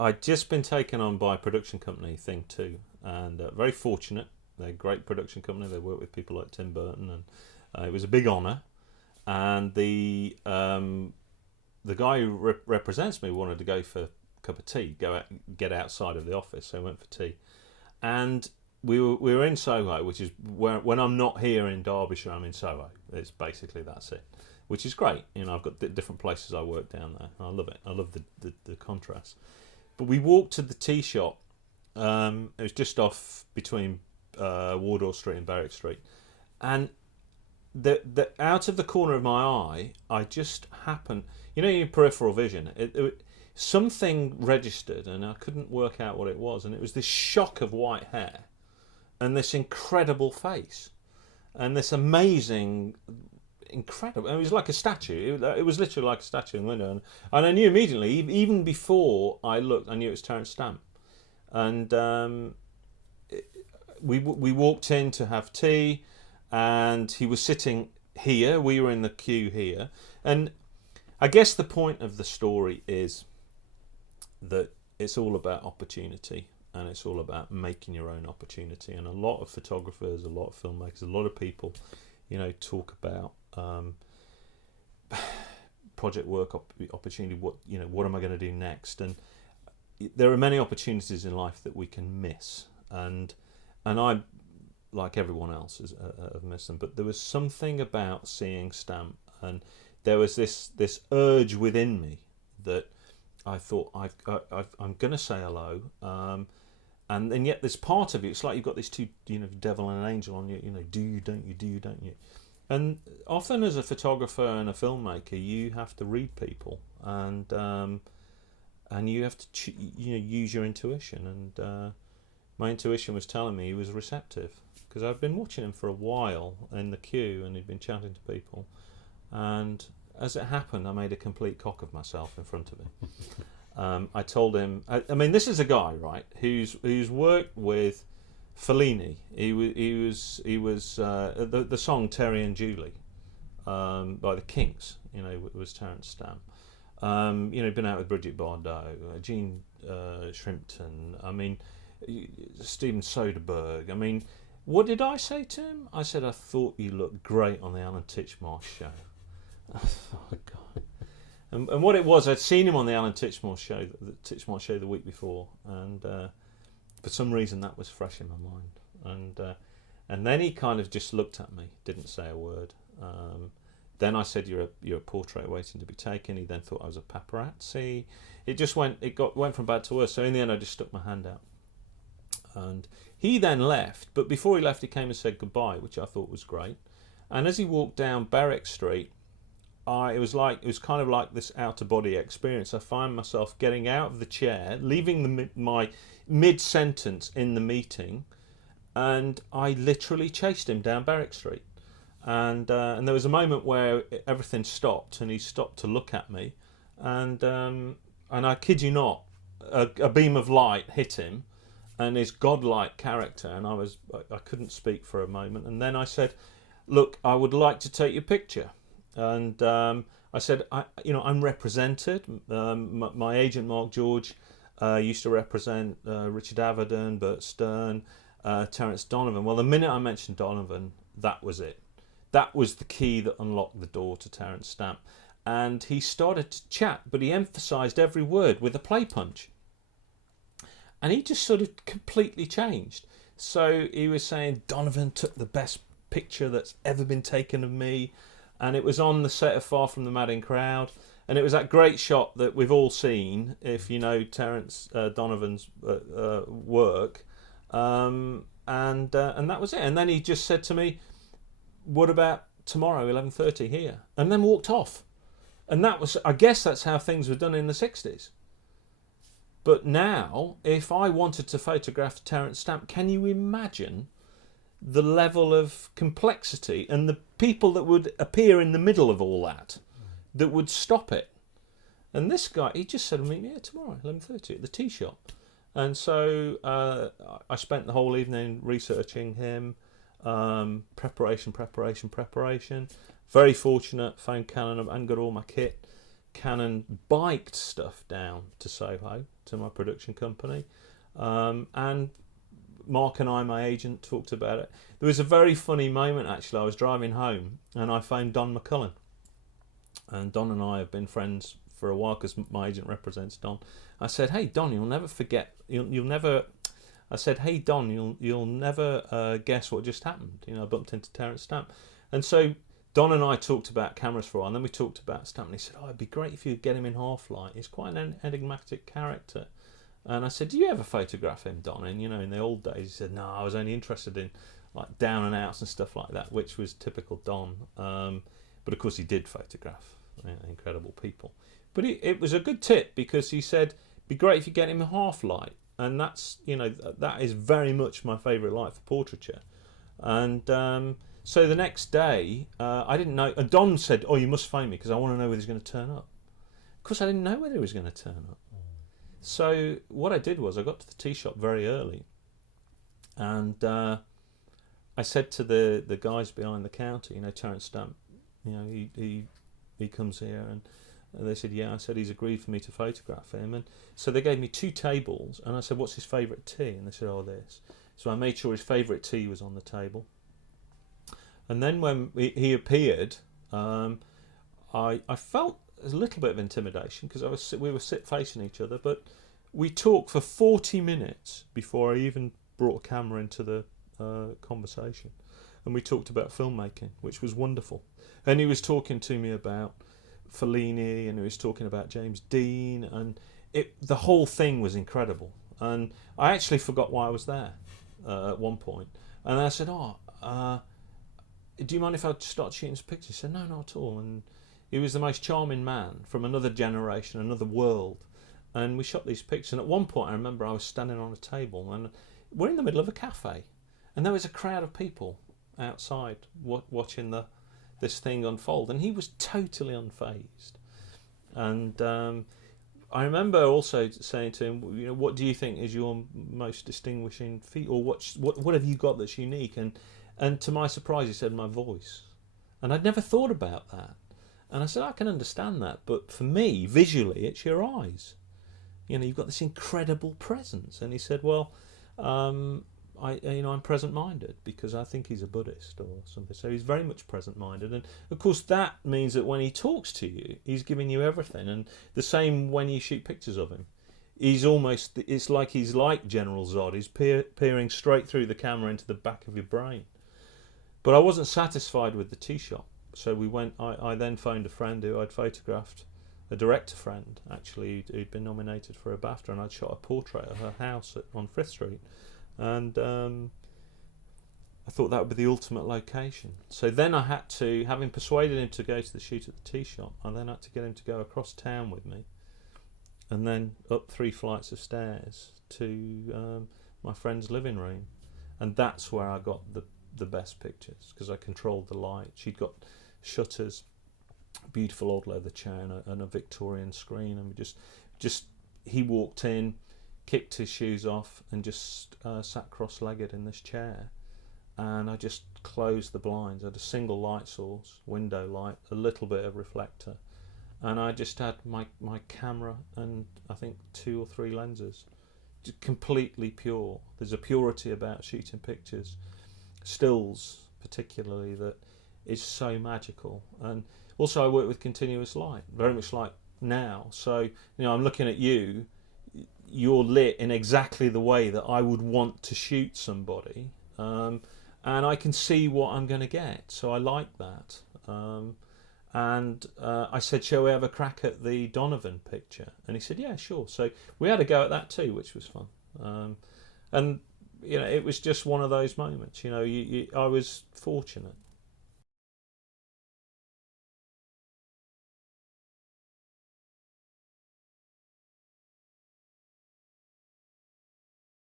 I'd just been taken on by a production company, Thing 2, and very fortunate. They're a great production company. They work with people like Tim Burton, and it was a big honour. And the guy who represents me wanted to go for a cup of tea, get outside of the office, so I went for tea. And we were in Soho, which is where, when I'm not here in Derbyshire, I'm in Soho. It's basically, that's it, which is great. You know, I've got different places I work down there. I love it. I love the contrast. But we walked to the tea shop. It was just off between Wardour Street and Berwick Street, and the out of the corner of my eye, I just happened. You know, your peripheral vision. Something registered, and I couldn't work out what it was. And it was this shock of white hair, and this incredible face, and this amazing, incredible. It was like a statue. It was literally like a statue in the window, and I knew immediately, even before I looked, I knew it was Terence Stamp. And we walked in to have tea, and he was sitting here. We were in the queue here, and I guess the point of the story is that it's all about opportunity, and it's all about making your own opportunity. And a lot of photographers, a lot of filmmakers, a lot of people, you know, talk about project work opportunity. What am I going to do next? And there are many opportunities in life that we can miss, and I, like everyone else, have missed them. But there was something about seeing Stamp, and there was this urge within me that I thought I'm going to say hello, and yet there's part of you. It's like you've got these two, devil and an angel on you. Do you, don't you? Do you, don't you? And often as a photographer and a filmmaker, you have to read people, and you have to use your intuition. And my intuition was telling me he was receptive, because I've been watching him for a while in the queue, and he'd been chatting to people. And as it happened, I made a complete cock of myself in front of him. I told him, I mean, this is a guy, right, who's worked with Fellini. He was the song Terry and Julie by the Kinks. Was Terence Stamp. Been out with Bridget Bardot, Gene Shrimpton. I mean, Steven Soderbergh. I mean, what did I say to him? I said, I thought you looked great on the Alan Titchmarsh show. Oh God! And what it was, I'd seen him on the Alan Titchmarsh show the week before, and for some reason that was fresh in my mind. And then he kind of just looked at me, didn't say a word. Then I said, "You're a portrait waiting to be taken." He then thought I was a paparazzi. It went from bad to worse. So in the end, I just stuck my hand out, and he then left. But before he left, he came and said goodbye, which I thought was great. And as he walked down Berwick Street, it was kind of like this outer body experience. I find myself getting out of the chair, leaving my mid sentence in the meeting, and I literally chased him down Berwick Street. And there was a moment where everything stopped, and he stopped to look at me, and I kid you not, a beam of light hit him, and his godlike character, and I couldn't speak for a moment. And then I said, "Look, I would like to take your picture." And I said, I'm represented. My agent Mark George used to represent Richard Avedon, Bert Stern, Terence Donovan. Well, the minute I mentioned Donovan, that was it. That was the key that unlocked the door to Terence Stamp. And he started to chat, but he emphasised every word with a play punch. And he just sort of completely changed. So he was saying, Donovan took the best picture that's ever been taken of me. And it was on the set of Far From the Madding Crowd. And it was that great shot that we've all seen, if you know Terence Donovan's work. And that was it. And then he just said to me, "What about tomorrow, 11:30 here?" And then walked off. And that was, I guess that's how things were done in the 60s. But now, if I wanted to photograph Terence Stamp, can you imagine the level of complexity and the people that would appear in the middle of all that would stop it? And this guy, he just said, "Meet me here tomorrow, 11:30 at the tea shop." And so I spent the whole evening researching him, preparation. Very fortunate, found Canon and got all my kit. Canon biked stuff down to Soho, to my production company, and Mark and I, my agent, talked about it. There was a very funny moment, actually. I was driving home and I phoned Don McCullin. And Don and I have been friends for a while because my agent represents Don. I said, "Hey Don, you'll never forget. You'll never." I said, "Hey Don, you'll never guess what just happened." I bumped into Terence Stamp, and so Don and I talked about cameras for a while, and then we talked about Stamp. And he said, "Oh, it'd be great if you'd get him in half light. He's quite an enigmatic character." And I said, "Do you ever photograph him, Don?" And in the old days, he said, "No, I was only interested in like down and outs and stuff like that," which was typical Don. But of course, he did photograph incredible people. But it was a good tip because he said, "Be great if you get him a half light," and that's that is very much my favourite light for portraiture. And so the next day, I didn't know. And Don said, "Oh, you must phone me because I want to know whether he's going to turn up." Of course, I didn't know whether he was going to turn up. So what I did was I got to the tea shop very early, and I said to the guys behind the counter, Terence Stamp, he comes here, and they said, "Yeah." I said, "He's agreed for me to photograph him." And so they gave me 2 tables, and I said, "What's his favourite tea?" And they said, "Oh, this." So I made sure his favourite tea was on the table. And then when he appeared, I felt a little bit of intimidation because we were facing each other, but we talked for 40 minutes before I even brought a camera into the conversation, and we talked about filmmaking, which was wonderful. And he was talking to me about Fellini, and he was talking about James Dean, and the whole thing was incredible. And I actually forgot why I was there at one point, and I said, "Do you mind if I start shooting some pictures?" He said, "No, not at all." And he was the most charming man from another generation, another world. And we shot these pictures. And at one point, I remember I was standing on a table, and we're in the middle of a cafe, and there was a crowd of people outside watching this thing unfold. And he was totally unfazed. And I remember also saying to him, "What do you think is your most distinguishing feature, or what have you got that's unique?" And to my surprise, he said, "My voice." And I'd never thought about that. And I said, "I can understand that, but for me, visually, it's your eyes. You've got this incredible presence." And he said, "Well, I'm present-minded because I think he's a Buddhist or something." So he's very much present-minded, and of course that means that when he talks to you, he's giving you everything. And the same when you shoot pictures of him, it's like he's like General Zod. He's peering straight through the camera into the back of your brain. But I wasn't satisfied with the tea shop. So we went. I then phoned a friend who I'd photographed, a director friend actually, who'd been nominated for a BAFTA, and I'd shot a portrait of her house on Frith Street, and I thought that would be the ultimate location. So then I had to, having persuaded him to go to the shoot at the tea shop, I then had to get him to go across town with me, and then up 3 flights of stairs to my friend's living room, and that's where I got the best pictures because I controlled the light. She'd got shutters, beautiful old leather chair, and a Victorian screen, and we he walked in, kicked his shoes off, and just sat cross-legged in this chair, and I just closed the blinds. I had a single light source, window light, a little bit of reflector, and I just had my camera and I think 2 or 3 lenses, just completely pure. There's a purity about shooting pictures, stills particularly, that is so magical. And also I work with continuous light, very much like now. So I'm looking at you, you're lit in exactly the way that I would want to shoot somebody, and I can see what I'm going to get, so I like that. And I said, "Shall we have a crack at the Donovan picture?" And he said, "Yeah, sure." So we had a go at that too, which was fun. And it was just one of those moments. I was fortunate.